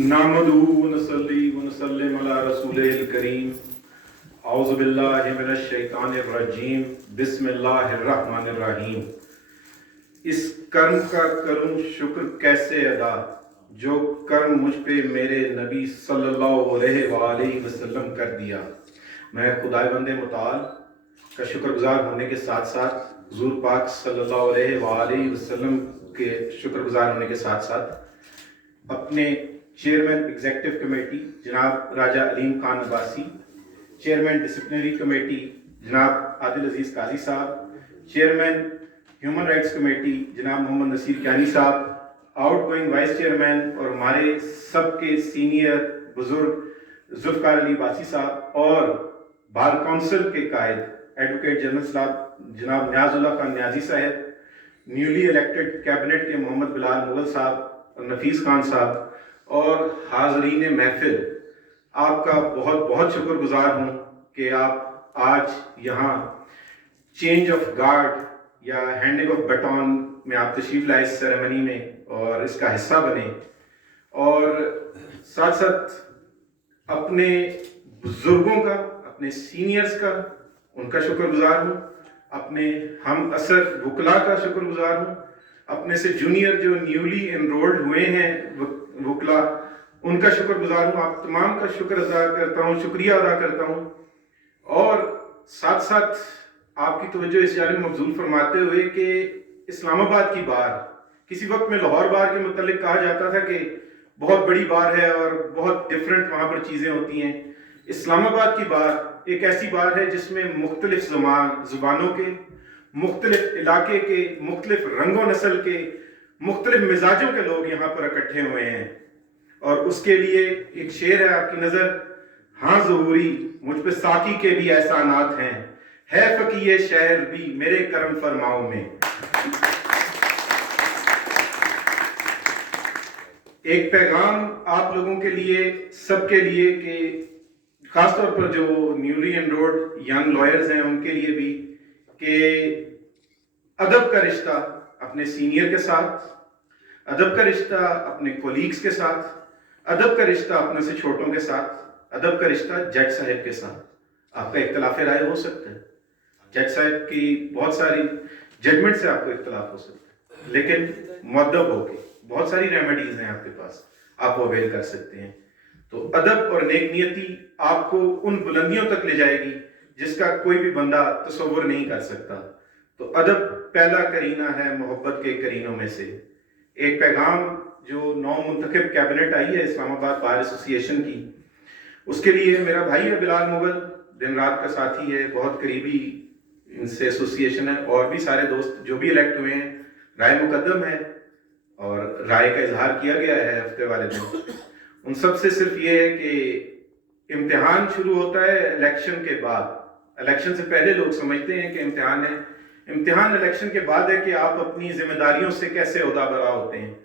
नहमदुहु व नसल्ली व नसल्लिम अला रसूलिल करीम। औज़ु बिल्लाहि मिनश शैतानिर रजीम। बिस्मिल्लाहिर रहमानिर रहीम। इस कर्म का करूं शुक्र कैसे अदा, जो कर्म मुझ पे मेरे नबी सल्लल्लाहु अलैहि वसल्लम कर दिया। मैं खुदावंद मुताल का शुक्रगुजार होने के साथ साथ हुज़ूर पाक सल्लल्लाहु अलैहि वसल्लम के शुक्रगुजार होने के साथ साथ अपने चेयरमैन एग्जीक्यूटिव कमेटी जनाब Raja Aleem Khan Abbasi, chairman disciplinary committee जनाब आदिल अजीज़ काजी साहब, चेयरमैन ह्यूमन राइट्स कमेटी जनाब मोहम्मद नसीर कैनी साहब, आउट गोइंग वाइस चेयरमैन और हमारे सबके सीनियर बुजुर्ग जुल्फ़कार अली बासी साहब और बार काउंसिल के कायद एडवोकेट जनरल साहब जनाब न्याजुल्लाह खान न्याजी साहब, न्यूली इलेक्टेड कैबिनेट के मोहम्मद बिलाल मुगल साहब और नफीस खान साहब और हाजरीन महफिल, आपका बहुत बहुत शुक्रगुजार हूँ कि आप आज यहाँ चेंज ऑफ गार्ड या हैंडिंग ऑफ बैटॉन में आप तशरीफ लाए इस सेरेमनी में और इसका हिस्सा बने, और साथ साथ अपने बुजुर्गों का, अपने सीनियर्स का उनका शुक्रगुजार हूँ, अपने हम असर वकला का शुक्रगुजार हूँ, अपने से जूनियर जो न्यूली एनरोल्ड हुए हैं वकला उनका शुक्रगुजार हूँ। आप तमाम का शुक्र अदा करता हूँ, शुक्रिया अदा करता हूँ, और साथ साथ आपकी तवज्जो इस जानिब मबजूल फरमाते हुए कि इस्लामाबाद की बार, किसी वक्त में लाहौर बार के मुतालिक कहा जाता था कि बहुत बड़ी बार है और बहुत डिफरेंट वहाँ पर चीज़ें होती हैं। इस्लामाबाद की बार एक ऐसी बार है जिसमें मुख्तलिफ ज़ुबानों के, मुख्तलिफ इलाके के, मुख्तलिफ रंगो नस्ल के, मुख्तलिफ मिजाजों के लोग यहाँ पर इकट्ठे हुए हैं, और उसके लिए एक शेर है आपकी नज़र, हाँ ज़हूरी मुझ पे साकी के भी एहसानात हैं, है फ़कीए शहर भी मेरे करम फरमाओ में। एक पैगाम आप लोगों के लिए, सबके लिए, कि खासतौर पर जो न्यूली एनरोल्ड यंग लॉयर्स हैं उनके लिए भी, कि अदब का रिश्ता अपने सीनियर के साथ, अदब का रिश्ता अपने कोलीग्स के साथ, अदब का रिश्ता अपने से छोटों के साथ, अदब का रिश्ता जज साहब के साथ। आपका इख्तलाफ राय हो सकता है, जज साहब की बहुत सारी जजमेंट से आपको इख्तलाफ हो सकता है, लेकिन मुअद्दब होके बहुत सारी रेमेडीज हैं आपके पास, आप वो अवेल कर सकते हैं। तो अदब और नेक नियति आपको उन बुलंदियों तक ले जाएगी जिसका कोई भी बंदा तसव्वुर नहीं कर सकता। तो अदब पहला करीना है मोहब्बत के करीनों में से। एक पैगाम जो नौ मुंतखब कैबिनेट आई है इस्लामाबाद बार एसोसिएशन की, उसके लिए मेरा भाई है बिलाल मुगल, दिन रात का साथी है, बहुत करीबी इनसे एसोसिएशन है, और भी सारे दोस्त जो भी इलेक्ट हुए हैं, राय मुकद्दम है और राय का इजहार किया गया है हफ्ते वाले दिन। उन सब से सिर्फ ये है कि इम्तिहान शुरू होता है इलेक्शन के बाद। इलेक्शन से पहले लोग समझते हैं कि इम्तिहान है, इम्तिहान इलेक्शन के बाद है कि आप अपनी जिम्मेदारियों से कैसे ओहदा बरा होते हैं,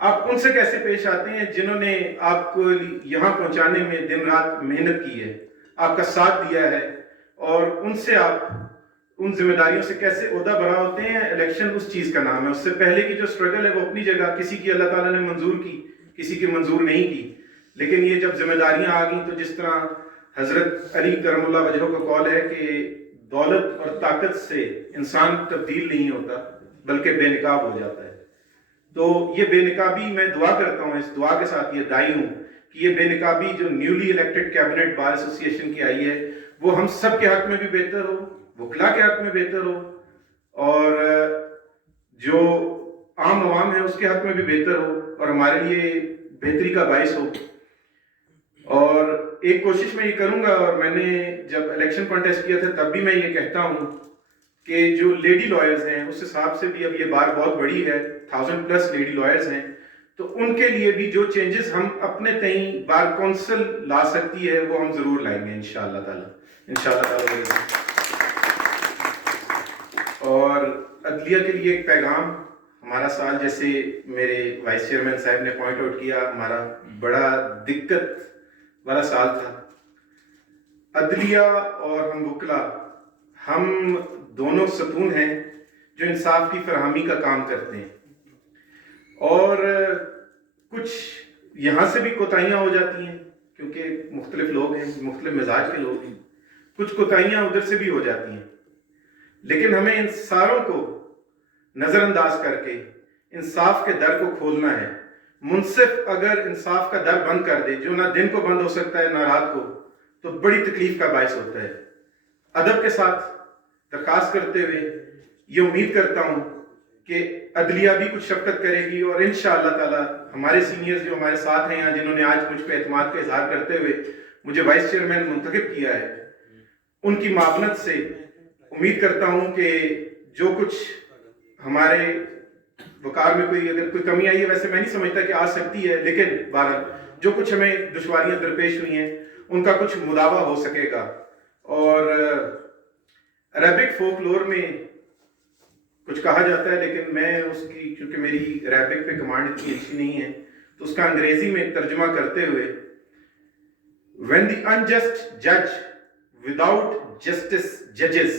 आप उनसे कैसे पेश आते हैं जिन्होंने आपको यहाँ पहुँचाने में दिन रात मेहनत की है, आपका साथ दिया है, और उनसे आप उन जिम्मेदारियों से कैसे ओहदा बरा होते हैं। इलेक्शन उस चीज़ का नाम है। उससे पहले की जो स्ट्रगल है वो अपनी जगह, किसी की अल्लाह ताला ने मंजूर की, किसी की मंजूर नहीं की, लेकिन ये जब जिम्मेदारियां आ गई तो जिस तरह हजरत अली करमुल्लाह वजह का कौल है कि दौलत और ताकत से इंसान तब्दील नहीं होता बल्कि बेनकाब हो जाता है। तो ये बेनकाबी, मैं दुआ करता हूँ, इस दुआ के साथ ये दाई हूँ कि ये बेनकाबी जो newly elected cabinet bar association की आई है वो हम सब के हक में भी बेहतर हो, वकला के हक में बेहतर हो, और जो आम आवाम है उसके हक में भी बेहतर हो, और हमारे लिए बेहतरी का बायस हो। और एक कोशिश मैं ये करूंगा, और मैंने जब इलेक्शन कॉन्टेस्ट किया था तब भी मैं ये कहता हूँ कि जो लेडी लॉयर्स हैं उस हिसाब से भी अब ये बार बहुत बड़ी है, 1000+ लेडी लॉयर्स हैं, तो उनके लिए भी जो चेंजेस हम अपने तई बार काउंसिल ला सकती है वो हम जरूर लाएंगे इंशाअल्लाह ताला। और अदलिया के लिए एक पैगाम, हमारा साल, जैसे मेरे वाइस चेयरमैन साहब ने पॉइंट आउट किया, हमारा बड़ा दिक्कत वाला साल था। अदलिया और हम वकला, हम दोनों सतून हैं जो इंसाफ की फरहमी का काम करते हैं, और कुछ یہاں سے بھی کوتاہیاں ہو جاتی ہیں کیونکہ مختلف لوگ ہیں، مختلف مزاج کے لوگ ہیں، کچھ کوتاہیاں ادھر سے بھی ہو جاتی ہیں، لیکن ہمیں ان ساروں کو نظر انداز کر کے انصاف کے در کو کھولنا ہے۔ منصف اگر انصاف کا در بند کر دے، جو نہ دن کو بند ہو سکتا ہے نہ رات کو، تو بڑی تکلیف کا باعث ہوتا ہے۔ ادب کے ساتھ درخواست کرتے ہوئے یہ امید کرتا ہوں کہ عدلیہ بھی کچھ شفقت کرے گی، اور انشاءاللہ تعالی ہمارے سینئرز جو ہمارے ساتھ ہیں یہاں، جنہوں نے آج مجھ پہ اعتماد کا اظہار کرتے ہوئے مجھے وائس چیئرمین منتخب کیا ہے، ان کی معاونت سے امید کرتا ہوں کہ جو کچھ ہمارے وقار میں اگر کوئی کمی آئی ہے، ویسے میں نہیں سمجھتا کہ آ سکتی ہے، لیکن بہرحال جو کچھ ہمیں دشواریاں درپیش ہوئی ہیں ان کا کچھ مداوع ہو سکے گا۔ اور عربک فولک لور میں کچھ کہا جاتا ہے، لیکن میں اس کی، چونکہ میری عربک پہ کمانڈ اتنی اچھی نہیں ہے، تو اس کا انگریزی میں ترجمہ کرتے ہوئے، when the unjust judge without justice judges,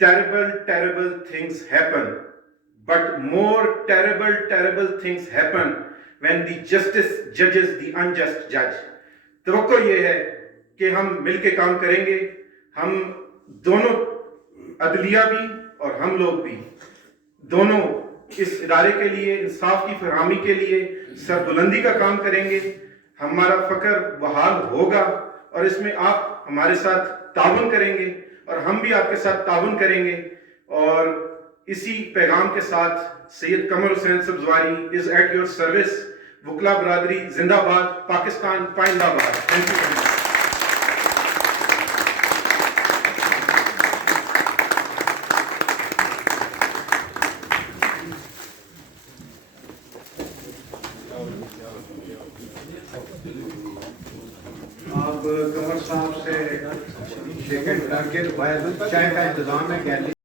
terrible things happen, but more terrible things happen when the justice judges the unjust judge۔ توقع یہ ہے کہ ہم مل کے کام کریں گے، ہم دونوں، عدلیہ بھی اور ہم لوگ بھی، دونوں اس ادارے کے لیے، انصاف کی فراہمی کے لیے سربلندی کا کام کریں گے۔ ہمارا فخر بحال ہوگا اور اس میں آپ ہمارے ساتھ تعاون کریں گے اور ہم بھی آپ کے ساتھ تعاون کریں گے۔ اور اسی پیغام کے ساتھ سید قمر حسین سبزواری از ایٹ یور سروس۔ وکلا برادری زندہ باد، پاکستان پائندہ باد۔ Thank you. آپ قمر صاحب سے شیک ہینڈ کر کے چائے کا انتظام ہے۔